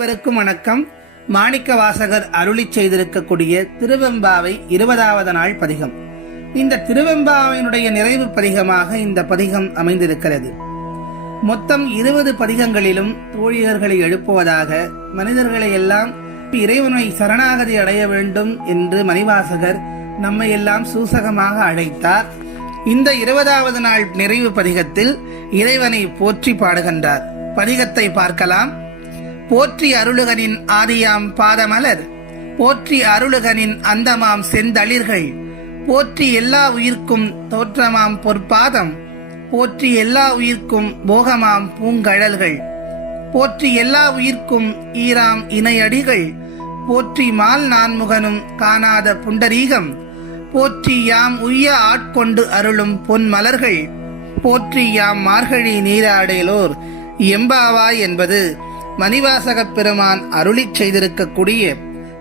அனைவருக்கும் வணக்கம். மாணிக்க வாசகர் அருளி செய்திருக்கக்கூடிய திருவெம்பாவை இருபதாவது நாள் பதிகம். இந்த திருவெம்பாவினுடைய நிறைவு பதிகமாக இந்த பதிகம் அமைந்திருக்கிறது. மொத்தம் இருபது பதிகங்களிலும் தோழியர்களை எழுப்புவதாக மனிதர்களை எல்லாம் இறைவனை சரணாகதி அடைய வேண்டும் என்று மணிவாசகர் நம்மை எல்லாம் சூசகமாக அழைத்தார். இந்த இருபதாவது நாள் நிறைவு பதிகத்தில் இறைவனை போற்றி பாடுகின்றார். பதிகத்தை பார்க்கலாம். போற்றி அருளுகனின் ஆதியாம் பாதமலர். போற்றி அருளுகனின் அந்தமாம் செந்தளிர்கள். போற்றி எல்லா உயிர்க்கும் தோற்றமாம் பொற்பாதம். போற்றி எல்லா உயிர்க்கும் போகமாம் பூங்கழல்கள். போற்றி எல்லா உயிர்க்கும் ஈராம் இணையடிகள். போற்றி மால் நான்முகனும் காணாத புண்டரீகம். போற்றி யாம் உய்ய ஆட்கொண்டு அருளும் பொன் மலர்கள் போற்றி யாம் மார்கழி நீராடேலோர். எம்பாவாய் என்பது மணிவாசகப் பெருமான் அருளிச் செய்திருக்கக்கூடிய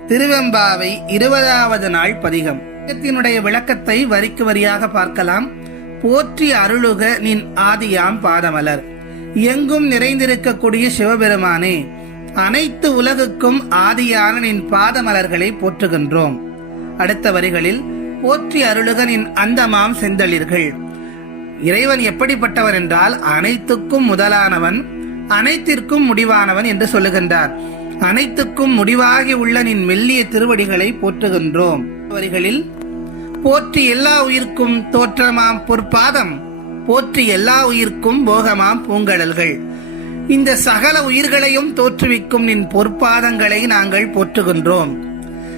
திருவெம்பாவை இருபதாவது நாள் பதிகம். விளக்கத்தை வரிக்கு வரியாக பார்க்கலாம். போற்றி அருளுக நின் ஆதியாம் பாதமலர். எங்கும் நிறைந்திருக்கக்கூடிய சிவபெருமானே அனைத்து உலகுக்கும் ஆதியான நின் பாதமலர்களை போற்றுகின்றோம். அடுத்த வரிகளில் போற்றி அருளுக நின் அந்தமாம் செந்தளிர்கள். இறைவன் எப்படிப்பட்டவர் என்றால் அனைத்துக்கும் முதலானவன் அனைத்திற்கும் முடிவானவன் என்று சொல்லுகின்றார். அனைத்துக்கும் முடிவாகி உள்ள நின் மெல்லிய திருவடிகளை போற்றுகின்றோம். வரிகளில் போற்றி எல்லா உயிர்க்கும் தோற்றமாம் பொற்பாதம் போற்றி எல்லா உயிர்க்கும் போகமாம் பூங்கடல்கள். இந்த சகல உயிர்களையும் தோற்றுவிக்கும் நின் பொற்பாதங்களை நாங்கள் போற்றுகின்றோம்.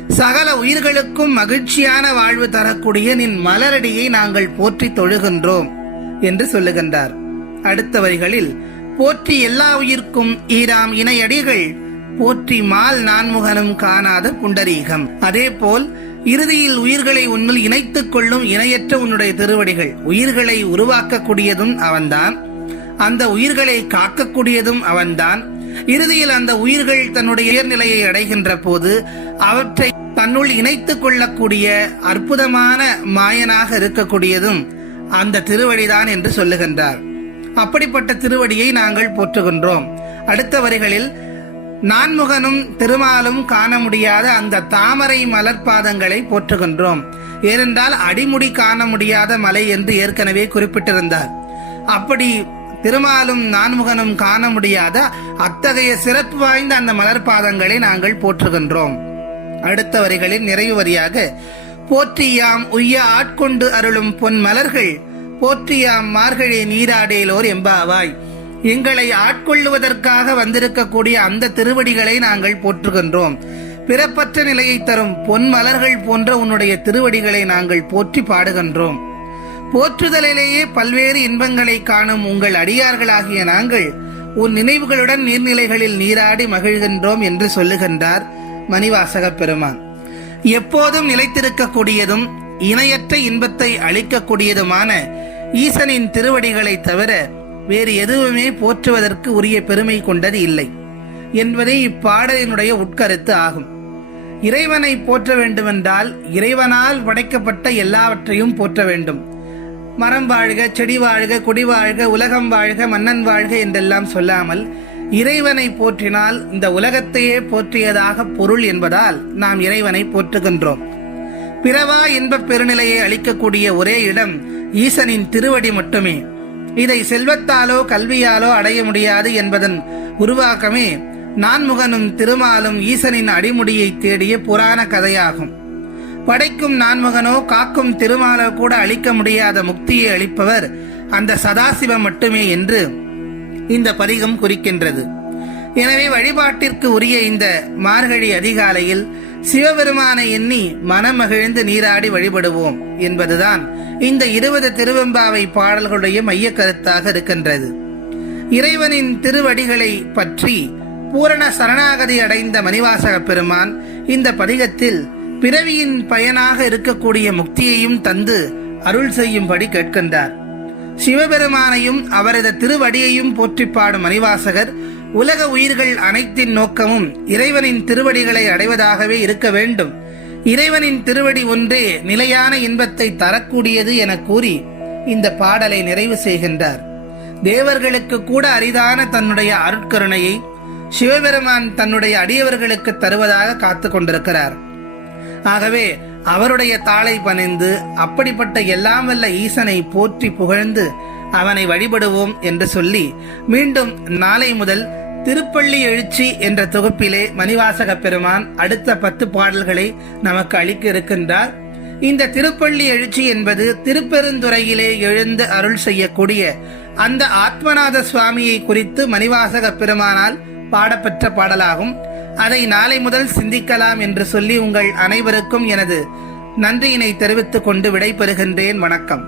சகல உயிர்களுக்கும் மகிழ்ச்சியான வாழ்வு தரக்கூடிய நின் மலரடியை நாங்கள் போற்றி தொழுகின்றோம் என்று சொல்லுகின்றார். அடுத்த வரிகளில் போற்றி எல்லா உயிர்க்கும் ஈராம் இணையடிகள் போற்றி மால் நான்முகனும் காணாத புண்டரீகம் அதேபோல் இறுதியில் உயிர்களை உன்னில் இணைத்துக் கொள்ளும் இணையற்ற உன்னுடைய திருவடிகள் உயிர்களை உருவாக்கக்கூடியதும் அவன்தான். அந்த உயிர்களை காக்கக்கூடியதும் அவன்தான். இறுதியில் அந்த உயிர்கள் தன்னுடைய உயர்நிலையை அடைகின்ற போது அவற்றை தன்னுள் இணைத்துக் கொள்ளக்கூடிய அற்புதமான மாயனாக இருக்கக்கூடியதும் அந்த திருவடிதான் என்று சொல்லுகின்றார். அப்படிப்பட்ட திருவடியை நாங்கள் போற்றுகின்றோம். அடுத்த வரிகளில் நான்முகனும் திருமாலும் காண முடியாத அந்த தாமரை மலர்பாதங்களை போற்றுகின்றோம். ஏனென்றால் அடிமுடி காண முடியாத மலை என்று ஏற்கனவே குறிப்பிட்டிருந்தார். அப்படி திருமாலும் நான்முகனும் காண முடியாத அத்தகைய சிறப்பு வாய்ந்த அந்த மலர்பாதங்களை நாங்கள் போற்றுகின்றோம். அடுத்த வரிகளில் நிறைவு வரியாக போற்றியாம் உய்ய ஆட்கொண்டு அருளும் பொன் மலர்கள் போற்றியாம் மார்கழி நீராடேலோர் எம்பாவாய் எங்களை ஆட்கொள்ளுவதற்காக வந்திருக்கக்கூடிய அந்த திருவடிகளை நாங்கள் போற்றுகின்றோம். பிறப்பற்ற நிலையை தரும் பொன் மலர்கள் போன்ற உன்னுடைய திருவடிகளை நாங்கள் போற்றி பாடுகின்றோம். போற்றுதலிலேயே பல்வேறு இன்பங்களை காணும் உங்கள் அடியார்களாகிய நாங்கள் உன் நினைவுகளுடன் நீர்நிலைகளில் நீராடி மகிழ்கின்றோம் என்று சொல்லுகின்றார் மணிவாசக பெருமான். எப்போதும் நிலைத்திருக்கக்கூடியதும் இணையற்ற இன்பத்தை அளிக்கக்கூடியதுமான ஈசனின் திருவடிகளை தவிர வேறு எதுவுமே போற்றுவதற்கு உரிய பெருமை கொண்டது இல்லை என்பதே இப்பாடலினுடைய உட்கருத்து ஆகும். இறைவனை போற்ற வேண்டுமென்றால் இறைவனால் படைக்கப்பட்ட எல்லாவற்றையும் போற்ற வேண்டும். மரம் வாழ்க செடி வாழ்க குடி வாழ்க உலகம் வாழ்க மன்னன் வாழ்க என்றெல்லாம் சொல்லாமல் இறைவனை போற்றினால் இந்த உலகத்தையே போற்றியதாக பொருள் என்பதால் நாம் இறைவனை போற்றுகின்றோம். பிறவா இன்பப் பெருநிலையை அளிக்கக்கூடிய ஒரே இடம் ஈசனின் திருவடி மட்டுமே. இதை செல்வத்தாலோ கல்வியாலோ அடைய முடியாது என்பதன் உருவாக்கமே நான்முகனும் திருமாலும் ஈசனின் அடிமுடியை தேடிய புராண கதையாகும். படைக்கும் நான்முகனோ காக்கும் திருமாலோ கூட அளிக்க முடியாத முக்தியை அளிப்பவர் அந்த சதாசிவம் மட்டுமே என்று இந்த பதிகம் குறிக்கின்றது. எனவே வழிபாட்டிற்கு உரிய இந்த மார்கழி அதிகாலையில் சிவபெருமானை எண்ணி மனமகிழ்ந்து நீராடி வழிபடுவோம் என்பதுதான் இந்த இருபது திருவெம்பாவை பாடல்களுடைய மைய கருத்தாக இருக்கின்றது. இறைவனின் திருவடிகளை பற்றி பூரண சரணாகதி அடைந்த மணிவாசக பெருமான் இந்த பதிகத்தில் பிறவியின் பயனாக இருக்கக்கூடிய முக்தியையும் தந்து அருள் செய்யும்படி கேட்கின்றார். சிவபெருமானையும் அவரது திருவடியையும் போற்றி பாடும் மணிவாசகர் உலக உயிர்கள் அனைத்தின் நோக்கமும் இறைவனின் திருவடிகளை அடைவதாகவே இருக்க வேண்டும். இறைவனின் திருவடி ஒன்றே நிலையான இன்பத்தை தரக்கூடியது என கூறி இந்த பாடலை நிறைவு செய்கின்றார். தேவர்களுக்கு கூட அரிதான தன்னுடைய அருட்கருணையை சிவபெருமான் தன்னுடைய அடியவர்களுக்கு தருவதாக காத்து கொண்டிருக்கிறார். ஆகவே அவருடைய தாளை பணிந்து அப்படிப்பட்ட எல்லாம் வல்ல ஈசனை போற்றி புகழ்ந்து அவனை வழிபடுவோம் என்று சொல்லி மீண்டும் நாளை முதல் திருப்பள்ளி எழுச்சி என்ற தொகுப்பிலே மணிவாசக பெருமான் அடுத்த பத்து பாடல்களை நமக்கு அளிக்க இருக்கின்றார் இந்த திருப்பள்ளி எழுச்சி என்பது திருப்பெருந்துறையிலே எழுந்து அருள் செய்யக்கூடிய அந்த ஆத்மநாத சுவாமியை குறித்து மணிவாசக பெருமானால் பாடப்பெற்ற பாடலாகும். அதை நாளை முதல் சிந்திக்கலாம் என்று சொல்லி உங்கள் அனைவருக்கும் எனது நன்றியினை தெரிவித்துக் கொண்டு விடைபெறுகின்றேன். வணக்கம்.